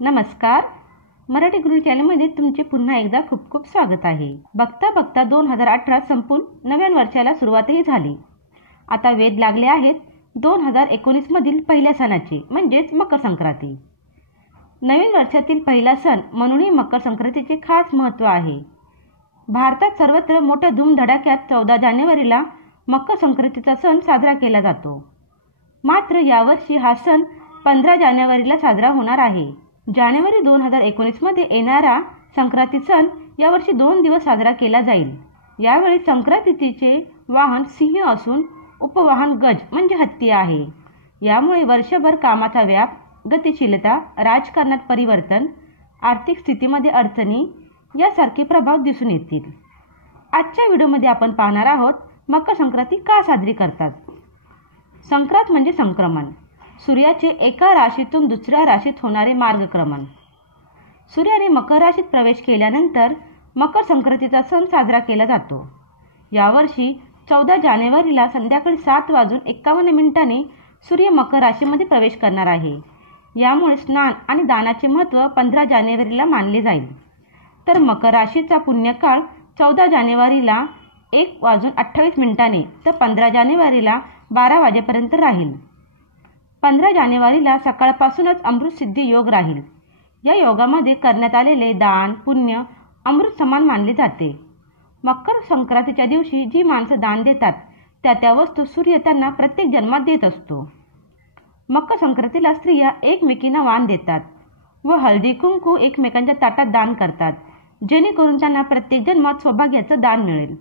नमस्कार. मराठी गुरु चॅनलमध्ये तुमचे पुन्हा एकदा खूप खूप स्वागत आहे. बघता बघता दोन हजार अठरा संपून नव्या वर्षाला सुरुवातही झाली. आता वेध लागले आहेत दोन हजार एकोणीसमधील पहिल्या सणाचे म्हणजेच मकर संक्रांती नवीन वर्षातील पहिला सण म्हणूनही मकर संक्रांतीचे खास महत्त्व आहे. भारतात सर्वत्र मोठ्या धूमधडाक्यात चौदा जानेवारीला मकर संक्रांतीचा सण साजरा केला जातो. मात्र यावर्षी हा सण पंधरा जानेवारीला साजरा होणार आहे. जानेवारी दोन हजार एकोणीसमध्ये येणारा संक्रांती सण यावर्षी दोन दिवस साजरा केला जाईल. यावेळी संक्रांतीचे वाहन सिंह असून उपवाहन गज म्हणजे हत्ती आहे. यामुळे वर्षभर कामाचा व्याप गतिशीलता राजकारणात परिवर्तन आर्थिक स्थितीमध्ये अडचणी यासारखे प्रभाव दिसून येतील. आजच्या व्हिडिओमध्ये आपण पाहणार आहोत मकर संक्रांती का साजरी करतात? संक्रांत म्हणजे संक्रमण. सूर्याचे एका राशीतून दुसऱ्या राशीत होणारे मार्गक्रमण. सूर्याने मकर राशीत प्रवेश केल्यानंतर मकर संक्रांतीचा सण साजरा केला जातो. यावर्षी चौदा जानेवारीला संध्याकाळी सात वाजून एक्कावन्न मिनिटांनी सूर्य मकर राशीमध्ये प्रवेश करणार आहे. यामुळे स्नान आणि दानाचे महत्त्व पंधरा जानेवारीला मानले जाईल. तर मकर राशीचा पुण्यकाळ चौदा जानेवारीला एक वाजून अठ्ठावीस मिनिटांनी तर पंधरा जानेवारीला बारा वाजेपर्यंत राहील. पंधरा जानेवारीला सकाळपासूनच अमृतसिद्धी योग राहील. या योगामध्ये करण्यात आलेले दान पुण्य अमृत समान मानले जाते. मकर संक्रांतीच्या दिवशी जी माणसं दान देतात त्या त्या वस्तू सूर्य त्यांना प्रत्येक जन्मात देत असतो. मकर संक्रांतीला स्त्रिया एकमेकींना वाण देतात व हळदी कुंकू एकमेकांच्या ताटात दान करतात जेणेकरून त्यांना प्रत्येक जन्मात सौभाग्याचं दान मिळेल.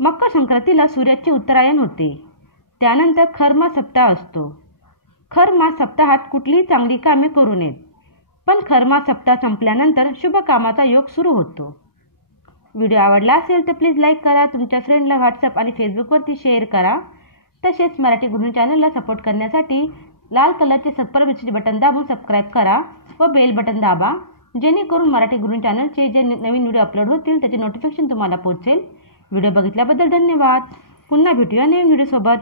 मकर संक्रांतीला सूर्याचे उत्तरायण होते. त्यानंतर खर्मा सप्ताह असतो. खरमा सप्ताहात कुठलीही चांगली कामे करू नयेत. पण खरमा सप्ताह संपल्यानंतर शुभ कामाचा योग सुरू होतो. व्हिडिओ आवडला असेल तर प्लीज लाईक करा तुमच्या फ्रेंडला व्हॉट्सअप आणि फेसबुकवरती शेअर करा. तसेच मराठी गुरु चॅनलला सपोर्ट करण्यासाठी लाल कलरचे सबस्क्राईबचे बटन दाबून सबस्क्राईब करा व बेल बटन दाबा. जेणेकरून मराठी गुरु चॅनलचे जे नवीन व्हिडिओ अपलोड होतील त्याचे नोटिफिकेशन तुम्हाला पोहोचेल. व्हिडिओ बघितल्याबद्दल धन्यवाद. पुन्हा भेटूया नवीन व्हिडिओसोबत